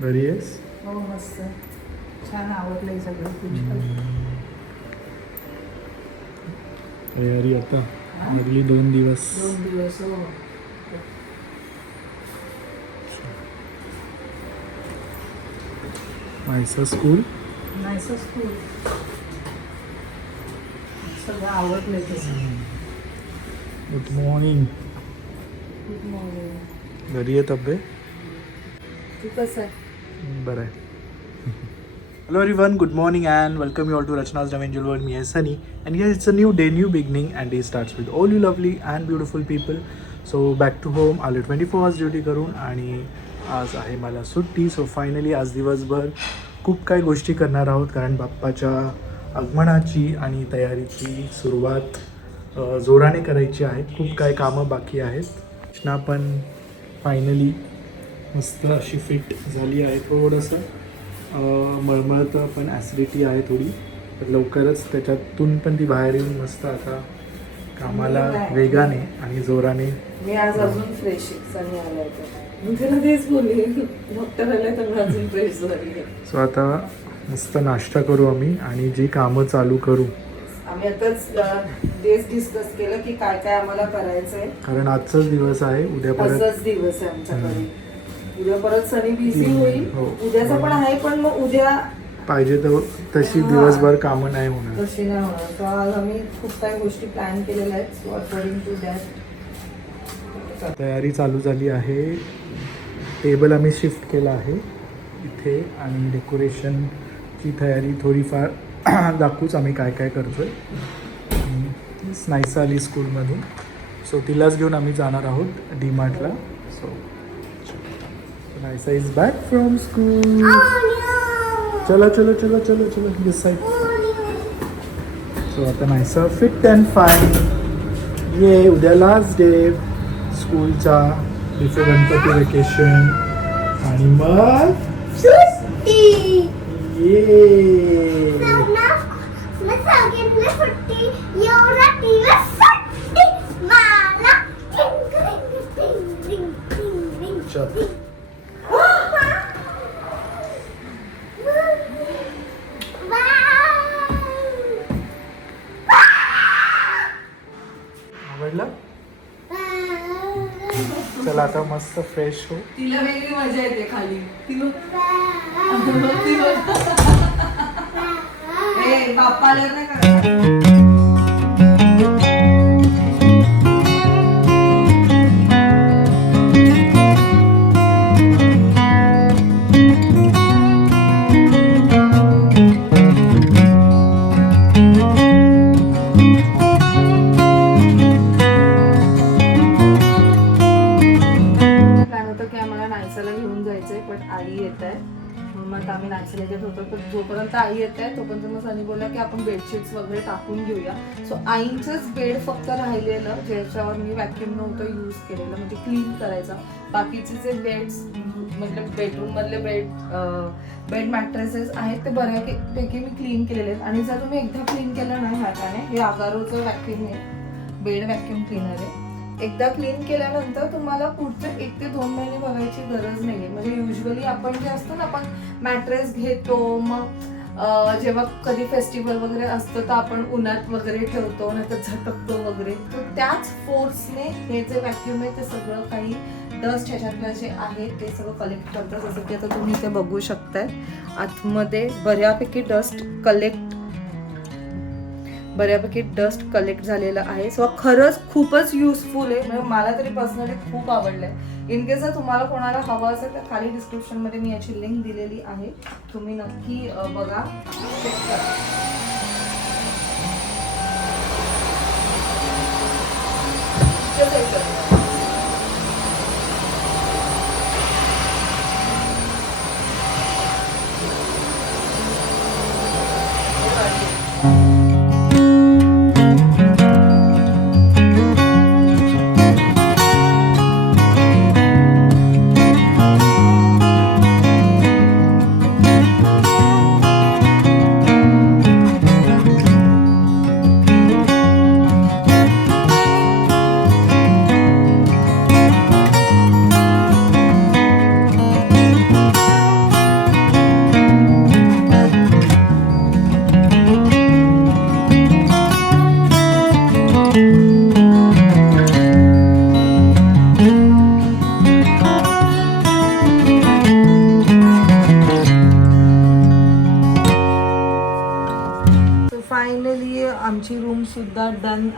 घरी आहेस? हो मस्त छान आवडलंय सगळं पुष्कळ. तयारी आता अगली 2 दिवस. 2 दिवस हो. मायसा स्कूल. नाहीस स्कूल सगळं आवडलंय तसं. Good morning. Good morning. घरी आहे तब्येत? तू कसं आहे? बरं आहे. Hello everyone, good morning and welcome you all to Rachna's Dimensional World. Me is Sunny and yes, it's a new day, new beginning and day starts with all you lovely and beautiful people. So back to home, आले 24 hours duty करून आणि आज आहे मला सुट्टी. So finally आज दिवसभर खूप काही गोष्टी करणार आहोत कारण बाप्पाच्या आगमनाची आणि तयारीची सुरुवात जोराने करायची आहे. खूप काही कामं बाकी आहेत. कृष्णा पण फायनली मस्त अशी फिट झाली आहे. थोडंसं मळमळतं पण ॲसिडिटी आहे थोडी, तर लवकरच त्याच्यातून पण ती बाहेर येऊन मस्त आता कामाला वेगाने आणि जोराने. मी आज अजून फ्रेश सनी आला होता, मी तुला तेच बोलले डॉक्टर आला तर मी अजून फ्रेश झाली. सो आता मस्त नाश्ता करू आम्ही आणि जी कामं चालू करू. आम्ही आताच तेच डिस्कस केलं की काय काय आम्हाला करायचं आहे, कारण आजचाच दिवस आहे. उद्या परत आजचाच दिवस आहे आमच्याकडे. उद्या परत सनी बिझी होईल. हो. उद्याचं पण आहे पण मग उद्या पाहिजे तर तशी दिवसभर कामं नाही होणार. तशी नाही होणार. तर आज आम्ही खूप काही गोष्टी प्लॅन केलेल्या आहेत. सो अकॉर्डिंग टू दॅट तयारी चालू झाली आहे. टेबल आम्ही शिफ्ट केला आहे इथे आणि डेकोरेशनची तयारी थोडीफार दाखवूच आम्ही काय काय करतोय. नायसा आली स्कूलमधून, सो तिलाच घेऊन आम्ही जाणार आहोत डी मार्टला. So Naysa is back from school. चलो चलो चलो चलो चलो दिस साइड. सो आता नायसा फिट अँड फाईन. ये उद्या लास्ट डे स्कूलचा बिफोर गणपती वेकेशन आणि मग ये चल. आवडलं? चला आता मस्त फ्रेश हो. तिला वेगळी मजा येते खाली. बाप्पाला नाही का आम्ही नाचले येत होतो. तर जोपर्यंत आई येत आहे तोपर्यंत मग सनी बोलला की आपण बेडशीट्स वगैरे टाकून घेऊया. सो आईंचंच बेड फक्त राहिलेलं ज्याच्यावर मी व्हॅक्युम नव्हतं यूज केलेलं, म्हणजे क्लीन करायचं. बाकीचे जे बेड्स म्हणजे बेडरूम मधले बेड मॅट्रेसेस आहेत ते बऱ्यापैकी मी क्लीन केलेले आहेत. आणि जर तुम्ही एकदा क्लीन केलं नाही हाताने, हे आगारोचं व्हॅक्युम आहे, बेड व्हॅक्युम क्लीनर आहे. एकदा क्लीन केल्यानंतर तुम्हाला पुढचे 1 ते 2 महिने बघायची गरज नाहीये. म्हणजे युजली आपण जे असतो ना, आपण मॅट्रेस घेतो, मग जेव्हा कधी फेस्टिवल वगैरे असतं तर आपण उन्हात वगैरे ठेवतो, नाहीतर झटकतो वगैरे, तर त्याच फोर्सने हे जे व्हॅक्युम आहे ते सगळं काही डस्ट ह्याच्यातलं जे आहे ते सगळं कलेक्ट करतं. जसं की आता तुम्ही ते बघू शकताय, आतमध्ये बऱ्यापैकी डस्ट कलेक्ट झालेलं आहे. सो खरंच खूपच युजफुल आहे. म्हणजे मला तरी पर्सनली खूप आवडलंय. इन केस जर तुम्हाला कोणाला हवं असेल तर खाली डिस्क्रिप्शनमध्ये मी याची लिंक दिलेली आहे, तुम्ही नक्की बघा, चेक करा.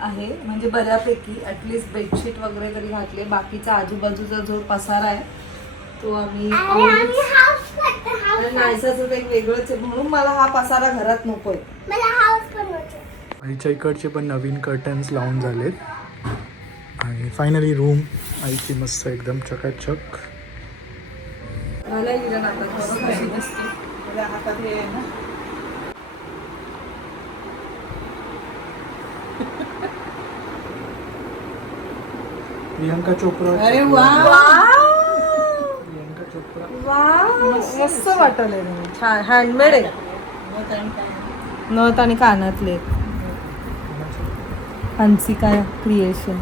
आहे, म्हणजे बऱ्यापैकी ॲटलिस्ट बेडशीट वगैरे तरी घातले. बाकीचा आजूबाजूचा जो पसारा आहे तो आम्ही नाहीसाच एक वेगळंच आहे, म्हणून मला हा पसारा घरात नकोय. आईच्या इकडचे पण नवीन कर्टन्स लावून झालेत आणि फायनली रूम आईची मस्त एकदम चकाचक. मला हिरण आता कशी दिसते माझ्या हातात हे आहे ना. प्रियंका चोप्रा. अरे वा, प्रियंका चोप्रा. वा, मस्त वाटलंय. छान हँडमेड आहे. नथ आणि कानातले हंसिका क्रिएशन.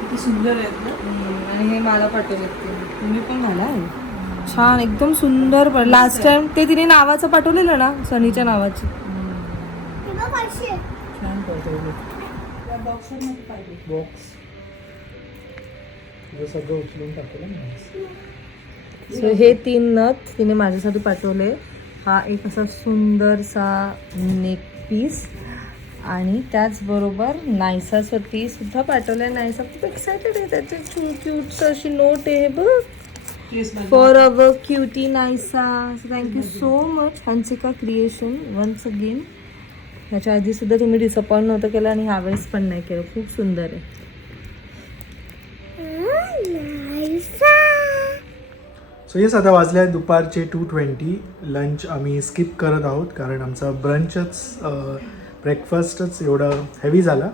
किती सुंदर आहेत ना. आणि हे मला पाठवले तुम्ही पण घाला. छान एकदम सुंदर. लास्ट टाइम ते तिने नावाचं पाठवलेलं ना, सनीच्या नावाची. छान पाठवले. बॉक्स सगळं उचलून टाकलं ना. सो हे 3 नथ तिने माझ्यासाठी पाठवले. हा एक असा सुंदरसा नेक पीस आणि त्याचबरोबर नायसासाठी सुद्धा पाठवलंय. नायसा खूप एक्सायटेड आहे. त्याची क्यूट अशी नोट आहे बघ. For our cutie Naisa. Thank you so much Hansika creation once again. ह्याच्या आधी सुद्धा तुम्ही डिसअपॉइंट नव्हतं केलं आणि ह्यावेळेस पण नाही केलं. खूप सुंदर आहे. सो येस, आता वाजले आहेत दुपारचे 2:20. लंच आम्ही स्किप करत आहोत कारण आमचा ब्रंचच ब्रेकफास्टच एवढं हेवी झाला.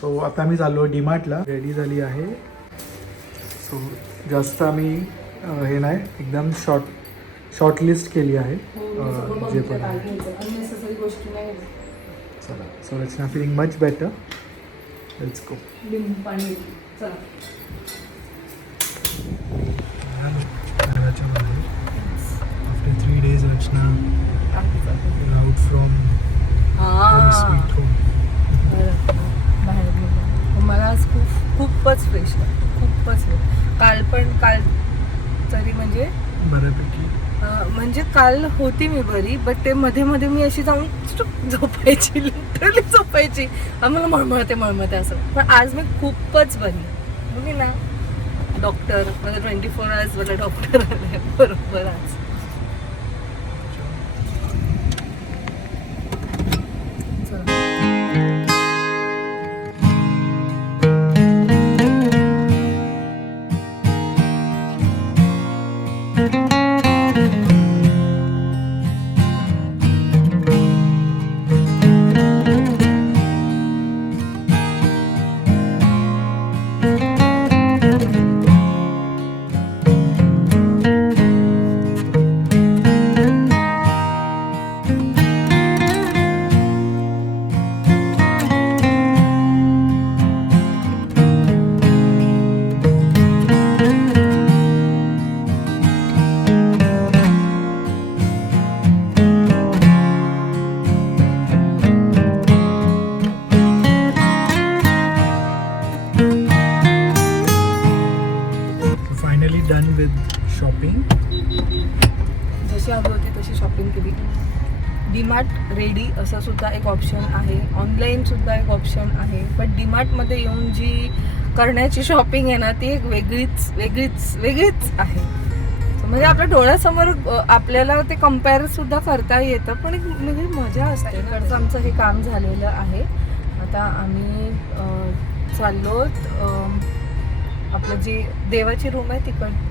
सो आता आम्ही चाललो डीमार्टला. रेडी झाली आहे. सो जास्त आम्ही हे नाही, एकदम शॉर्ट लिस्ट केली आहे जे पण आहे. चला, सो इट्स ना feeling much better. Let's go. After 3 days, Rachna out from sweet home. मला आज खूपच फ्रेश खूपच. काल तरी म्हणजे बऱ्यापैकी म्हणजे काल होती मी बरी, बट ते मध्ये मध्ये मी अशी जाऊन झोपायची, लिटरली झोपायची. आम्हाला मळमळते असं. पण आज मी खूपच बरी. म्हणजे ना डॉक्टर म्हणजे 24 आवर्स मला डॉक्टर आले बरोबर आज. Done with shopping. जशी आली होती तशी शॉपिंग केली. डीमार्ट रेडी असं सुद्धा एक ऑप्शन आहे, ऑनलाईन सुद्धा एक ऑप्शन आहे. बट डीमार्टमध्ये येऊन जी करण्याची शॉपिंग आहे ना, ती एक वेगळीच आहे. म्हणजे आपल्या डोळ्यासमोर आपल्याला ते कम्पेअर सुद्धा करता येतं, पण एक म्हणजे मजा असते. इकडचं आमचं हे काम झालेलं आहे. आता आम्ही चाललोत आपलं जी देवाची रूम आहे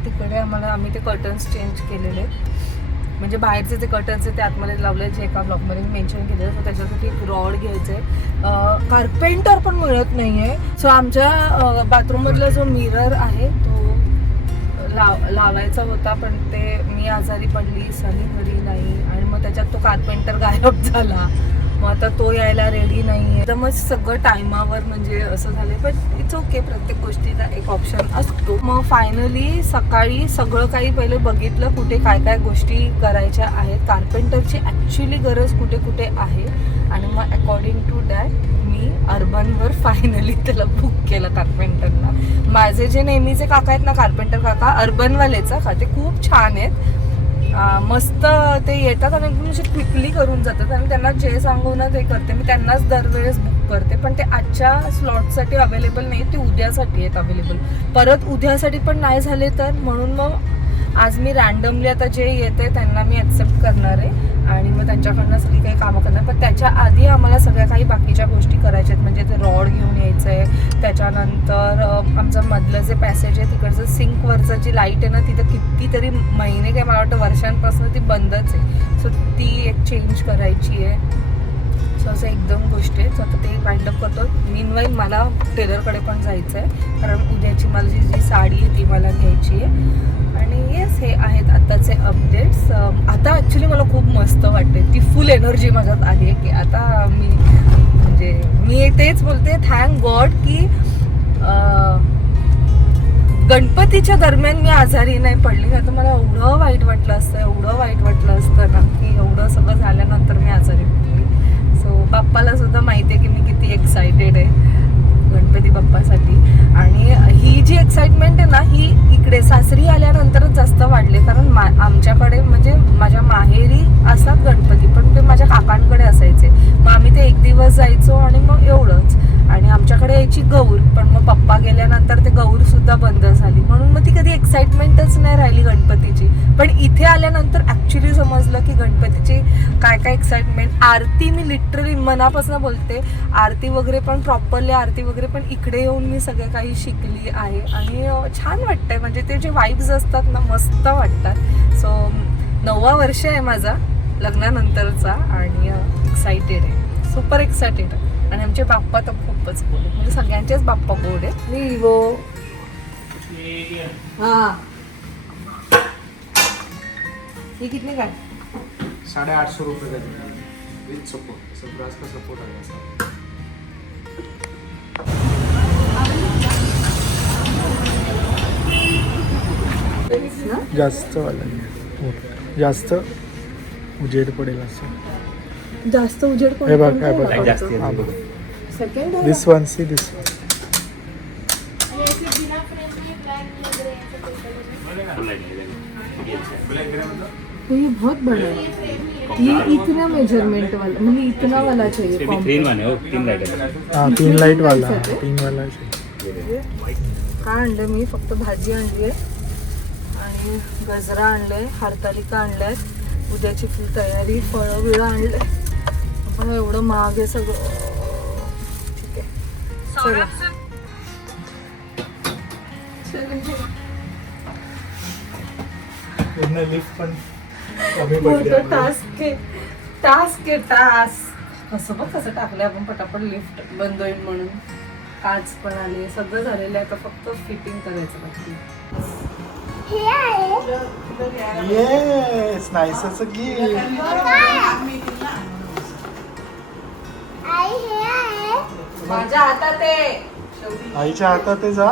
तिकडे आम्ही ते कर्टन्स चेंज केलेले आहेत. म्हणजे बाहेरचे जे कर्टन्स आहेत ते आतमध्ये लावले, जे एका ब्लॉगमध्ये मेन्शन केलेलं. तर त्याच्यासाठी एक रॉड घ्यायचं आहे. कार्पेंटर पण मिळत नाही आहे. सो आमच्या बाथरूममधला जो मिरर आहे तो लावायचा होता, पण ते मी आजारी पडली, सनी घरी नाही, आणि मग त्याच्यात तो कार्पेंटर गायब झाला. मग आता तो यायला रेडी नाही आहे. एकदमच सगळं टायमावर म्हणजे असं झालं. पण इट्स ओके, प्रत्येक गोष्टीचा एक ऑप्शन असतो. मग फायनली सकाळी सगळं काही पहिले बघितलं, कुठे काय गोष्टी करायच्या आहेत, कार्पेंटरची ॲक्च्युली गरज कुठे कुठे आहे. आणि मग अकॉर्डिंग टू दॅट मी अर्बनवर फायनली त्याला बुक केलं कार्पेंटरला. माझे जे नेहमीचे काका आहेत ना, कार्पेंटर काका अर्बनवालेच का, ते खूप छान आहेत. मस्त ते येतात आणि एकदम असे क्विकली करून जातात आणि त्यांना जे सांगू ना ते करते. मी त्यांनाच दरवेळेस बुक करते, पण ते आजच्या स्लॉटसाठी अवेलेबल नाही, ते उद्यासाठी आहेत अवेलेबल. परत उद्यासाठी पण नाही झाले तर म्हणून मग आज मी रॅन्डमली आता जे येते त्यांना मी ॲक्सेप्ट करणार आहे आणि मग त्यांच्याकडनं सगळी काही कामं करणार. पण त्याच्या आधी आम्हाला सगळ्या काही बाकीच्या गोष्टी करायच्या आहेत. म्हणजे ते रॉड घेऊन यायचं आहे, त्याच्यानंतर आमचं मधलं जे पॅसेज आहे तिकडचं सिंकवरचं जी लाईट आहे ना तिथं कितीतरी महिने काय मला वाटतं वर्षांपासून ती बंदच आहे. सो ती एक चेंज करायची आहे. सो असं एकदम गोष्टी आहेत. सो आता ते वाइंड अप करतो. मीनवाईल मला टेलरकडे पण जायचं आहे कारण उद्याची माझी जी साडी आहे ती मला घ्यायची आहे. आणि येस, हे आहेत आत्ताचे अपडेट्स. आता ॲक्च्युली मला खूप मस्त वाटते, ती फुल एनर्जी माझ्यात आली आहे की आता मी तेच बोलते थँक गॉड की गणपतीच्या दरम्यान मी आजारी नाही पडली. नाही तर मला एवढं वाईट वाटलं असतं ना की एवढं सगळं झाल्यानंतर मी आजारी पडली. सो बाप्पाला सुद्धा माहिती आहे की मी किती एक्सायटेड आहे गणपती बाप्पासाठी. आणि ही जी एक्साइटमेंट आहे ना ही इकडे सासरी आल्यानंतरच जास्त वाढले. कारण आमच्याकडे म्हणजे माझ्या माहेरी असतात गणपती, पण ते माझ्या काकांकडे असायचे. मग आम्ही ते एक दिवस जायचो आणि मग एवढंच. आणि आमच्याकडे यायची गौर, पण मग पप्पा गेल्यानंतर ते गौर सुद्धा बंद झाली, म्हणून मग ती कधी एक्साइटमेंटच नाही राहिली गणपतीची. पण इथे आल्यानंतर ॲक्च्युली समजलं की गणपतीची काय काय एक्साइटमेंट. आरती मी लिटरली मनापासून बोलते, आरती वगैरे पण प्रॉपरली आरती वगैरे पण इकडे येऊन मी सगळं काही शिकली आहे आणि छान वाटतंय. म्हणजे ते जे वाईब्स असतात ना मस्त वाटतात. सो 9वा वर्ष आहे माझा लग्नानंतरचा आणि एक्सायटेड आहे, सुपर एक्सायटेड आहे. आणि आमचे बाप्पा तर खूपच गोड आहे, म्हणजे सगळ्यांचेच बाप्पा गोड आहे. विवो हां ही कितनी काय 850 रुपये का विथ सपोर्ट. सब्रास का सपोर्ट आया. जास्त वाला नाही, जास्त उजेड पडेल असं. जास्त उजेड हे बघ काय बघ second this one, see this one. ये बहुत बड़ा है, ये इतना मेजरमेंट वाला मतलब इतना वाला चाहिए. 3 वन है वो 3 लाइट है. हाँ 3 लाईट वाला, 3 वाला चाहिए. काय आणलं मी, फक्त भाजी आणली आहे आणि गजरा आणले, हरतालिका आणल्यात, उद्याची फुल तयारी, फळं बिळं आणले. पण एवढं महाग आहे सगळं. ठीक आहे चला. लिफ्ट पण कमी पडली. टास्क असं बघ कसं टाकलंय आपण पटापट, लिफ्ट बंद होईल म्हणून. काच पण आले, सगळं झालेलं आहे, आता फक्त फिटिंग करायचं बाकी. येस, नाईस असं गिफ्ट. माझ्या हातात आहे, आईच्या हातात आहे. जा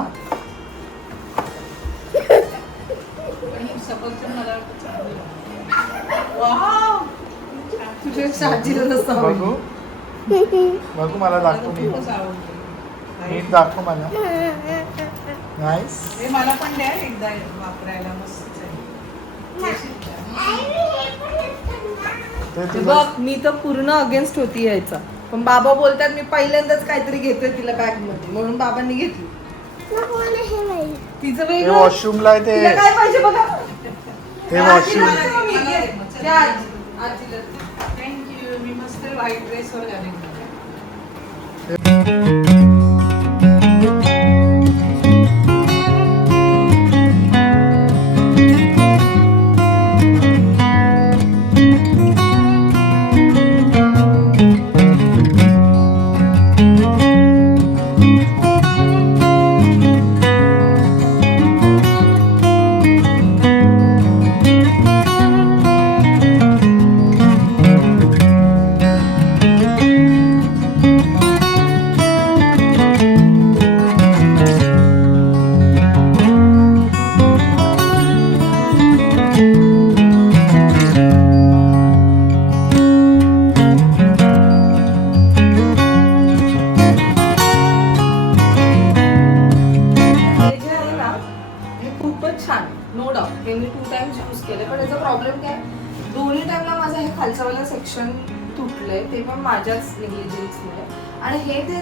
तुझ्या शाजीला नसतं बघू बघू, मला दाखव, नीट दाखव मला. नाईस. हे मला पण द्या एकदा वापरायला, मस्त ते बघ. तुझं मी तर पूर्ण अगेन्स्ट होती यायचा, पण बाबा बोलतात मी पहिल्यांदाच काहीतरी घेतोय तिला बॅग मध्ये, म्हणून बाबांनी घेतली. तिचं ते वेगळं, वॉशरूमला आहे ते. तिला काय पाहिजे बघा. ते वॉशरूम. थँक्यू. मी मस्त व्हाईट ड्रेसवर घालेन. हे जे आहे ना हे खूपच छान. नो डाऊट हे मी 2 टाइम्स यूज केले, पण याचा प्रॉब्लेम काय, दोन्ही टाइमला माझं हे खालच्यावाला सेक्शन तुटलंय, ते पण माझ्याच निग्लिजन्समुळे. आणि हे ते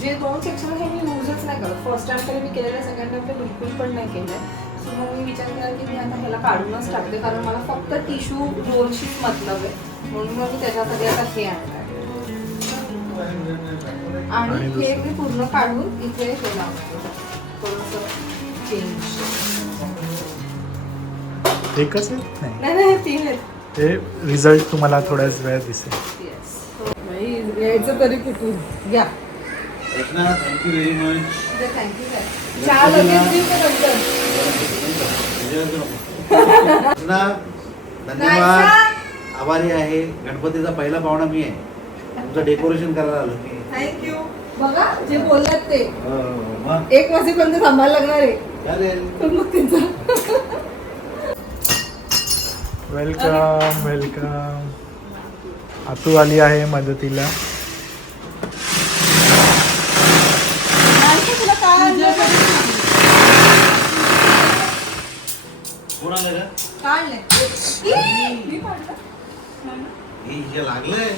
जे 2 सेक्शन हे मी यूजच नाही करत. फर्स्ट टाइम तरी मी केलेलं, सेकंड टाइम तर बिलकुल पण नाही केलं. सो मग मी विचार केला की मी आता ह्याला काढूनच टाकते, कारण मला फक्त टिश्यू रोलशीच मतलब आहे, म्हणून मग मी त्याच्यासाठी आता हे आणलं. आणि हे मी पूर्ण काढून इथे हे लावतो, थोडंसं चेंज. एकच आहे नाही, नाही नाही 3 आहेत. ते रिझल्ट तुम्हाला थोड्याच वेळात दिसेल. येस, यायचं तरी कुठून घ्या. Thank you very much. थँक्यू काय, चहा लगेच देऊ का नंतर? धन्यवाद, आभारी आहे. गणपतीचा पहिला पाहुणा मी आहे, तुमचं डेकोरेशन करायला आलो मी. थँक्यू. बघा जे बोललात ते मग 1 वाजेपर्यंत थांबायला लागणार आहे, चालेल. पण मग त्यांचा वेलकम वेलकम. आतू आली आहे मदतीला. तुला काय आणलं? कोण आलं का? काय आणलंय? मी काढलं. हे हिच्या लागलंय.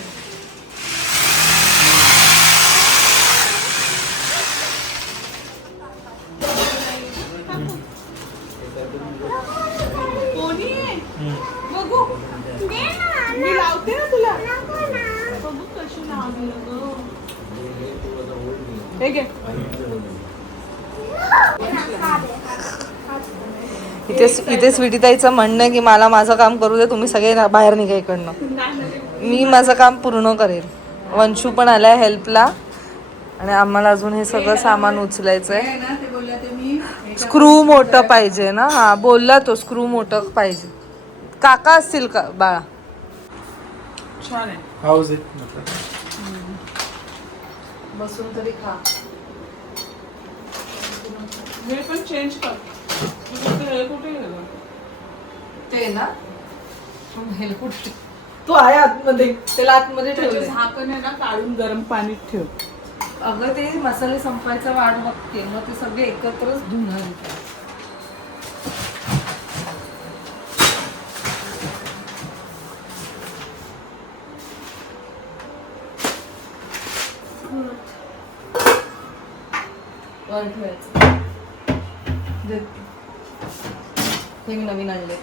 कोणी आहे? बघू मी लावते ना तुला. बघू कशी लावली गं. हे घे. इथे स्वीटीताईचं म्हणणं आहे की मला माझं काम करू दे, तुम्ही सगळे बाहेर निघा इकडनं, मी माझं काम पूर्ण करेल. वंशू पण आलाय हेल्पला, आणि आम्हाला अजून हे सगळं सामान उचलायचं आहे. स्क्रू मोठं पाहिजे ना, हा बोलला तो, स्क्रू मोठं पाहिजे. काका असतील का बाळा? छान आहे. हाऊस इट बसून तरी खा. हे पण चेंज कर. हे कुठे गेलं? ते ना हेल्प, तो आहे आतमध्ये, त्याला आतमध्ये त्याचे ठेवले. झाकण आहे ना, काढून गरम पाणीत ठेव. अगं ते मसाले संपायचा वाट बघते, मग ते सगळे एकत्रच धुणार इथे. वर ठेवायचं. हे मी नवीन आणले.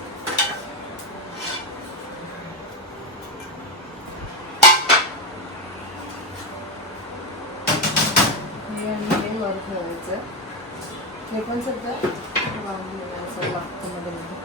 हे आणि हे वर ठेवायचं. हे पण सध्या असं लागतं मध्ये मध्ये.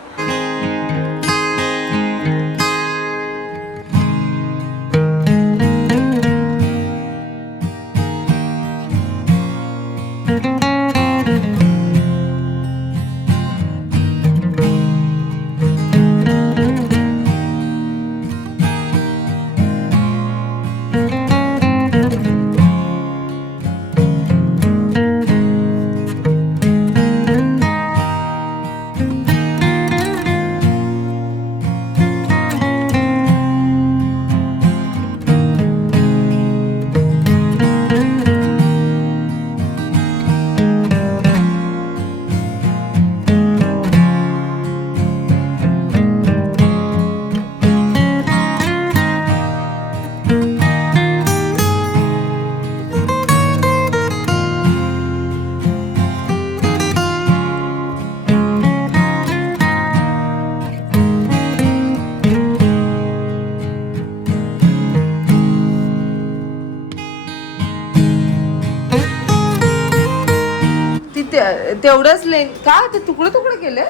तेवढंच लेन का ते तुकडे तुकडे केले?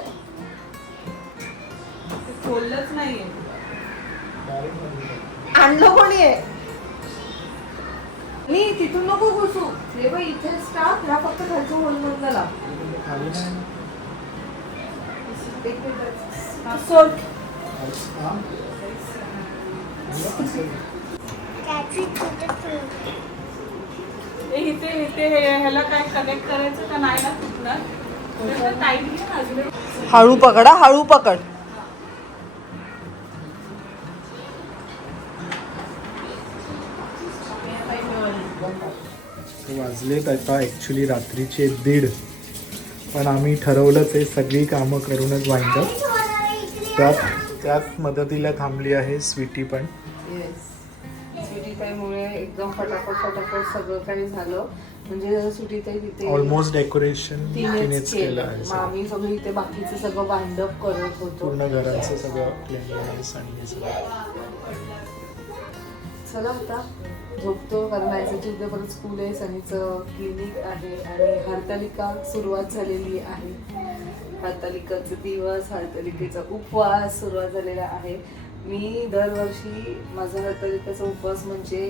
खोललंच नाहीये. आणलं कोणी आहे? मी तिथून नको घुसू. हे बघ इथेच टाक, ह्या फक्त खालच्या होल मधला लाव. एक मिनिट. सोड. इथे इथे ह्याला काय कनेक्ट करायचं का नाही ना तुटणार? टाईट घे ना अजून. हळू पकडा, हळू पकड. वाजलेत आता ॲक्च्युली रात्रीचे 1:30. पण आम्ही ठरवलंच आहे सगळी कामं करूनच वाईंडअप. त्यात मदतीला थांबली आहे स्वीटी पण. येस, स्वीटी ताईमुळे एकदम फटाफट सगळं काही झालं. म्हणजे स्वीटी ताई तिथे ऑलमोस्ट डेकोरेशन तिनेच तिनेच केलं आहे मग आम्ही सगळं इथे बाकीचं सगळं वाइंडअप करत होतो. पूर्ण घराचं सगळं क्लिननेस आणि हे सगळं. चला आता झोपतो, कारण आयचं उद्या परत स्कूल आहे, सनीचं क्लिनिक आहे आणि हरतालिका सुरुवात झालेली आहे. हरतालिकाचे दिवस, हरतालिकेचा उपवास सुरुवात झालेला आहे. मी दरवर्षी माझा हरतालिकेचा उपवास म्हणजे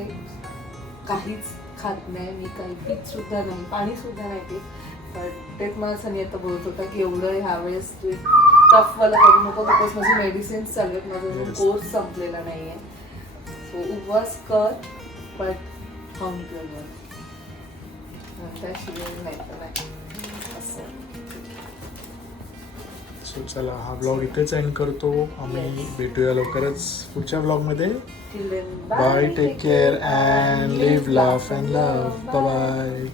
काहीच खात नाही, मी काही पीत सुद्धा नाही, पाणी सुद्धा नाही पीत. पण तेच मला सनी आता बोलत होता की एवढं ह्यावेळेस तू टफवाला करू नको, बिकॉज माझे मेडिसिन्स चालू आहेत, माझा अजून कोर्स संपलेला नाही आहे. सो उपवास कर, पण खाऊन कर, त्याशिवाय नाही तर नाही असं. सो चला हा ब्लॉग इथेच एंड करतो. आम्ही भेटूया लवकरच पुढच्या ब्लॉगमध्ये. Till then, bye, take care and live, laugh and love. Bye bye.